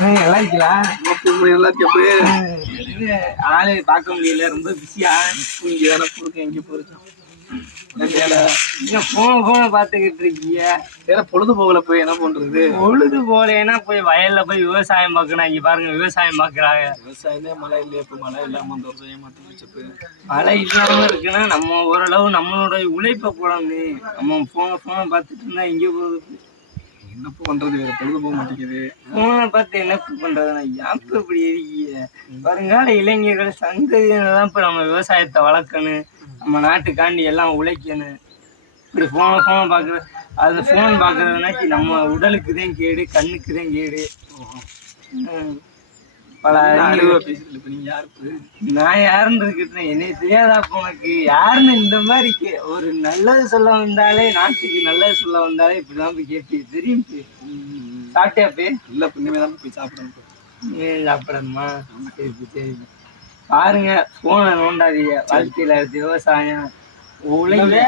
நல்லா இருக்கலாம். நல்லா இருக்க. ஆளு பார்க்க முடியல, ரொம்ப பிஸியா. இங்க தானே போருக்கு எங்க போயிருக்கோம். போன பாத்துக்கிட்டு இருக்கீங்க. பொழுது போகல போய் என்ன பண்றது? பொழுது போலேன்னா போய் வயல்ல போய் விவசாயம் பார்க்கணும். இங்க பாருங்க விவசாயம் பாக்குறாங்க. விவசாயமே மழை இல்லையா? இப்ப மழை இல்லாம அந்த வருஷம் ஏமாத்தி மழை இல்லாம இருக்குன்னா நம்ம ஓரளவு நம்மளுடைய உழைப்ப போடணும். நம்ம போன பார்த்துட்டு இருந்தா இங்க போகுது. என்னப்ப பண்றது? வேற பொழுது போக மாட்டேங்குது. போனை பார்த்து என்ன பண்றதுன்னா யாப்ப இப்படி இருக்கீங்க. வருங்கால இளைஞர்கள் சந்ததியினதான் இப்ப நம்ம விவசாயத்தை வளர்க்கணும். நம்ம நாட்டுக்காண்டி எல்லாம் உழைக்கணும். இப்படி போன பாக்குற அது போன் பாக்குறதுனாக்கி நம்ம உடலுக்குதான் கேடு, கண்ணுக்குதான் கேடு. பல நான் யாருன்னு இருக்கேன் என்னைய தெரியாதா உனக்கு? யாருன்னு இந்த மாதிரி ஒரு நல்லது சொல்ல வந்தாலே, நாட்டுக்கு நல்லது சொல்ல வந்தாலே இப்படிதான் போய் கேட்டு தெரியும். சாப்பிட்டியா போய்? இல்ல பின்னதான் போய் சாப்பிடணும். சாப்பிடணுமா? சரி சரி. பாருங்க போனை நோண்டாதீங்க. வாழ்க்கையில விவசாயம் உழைங்க.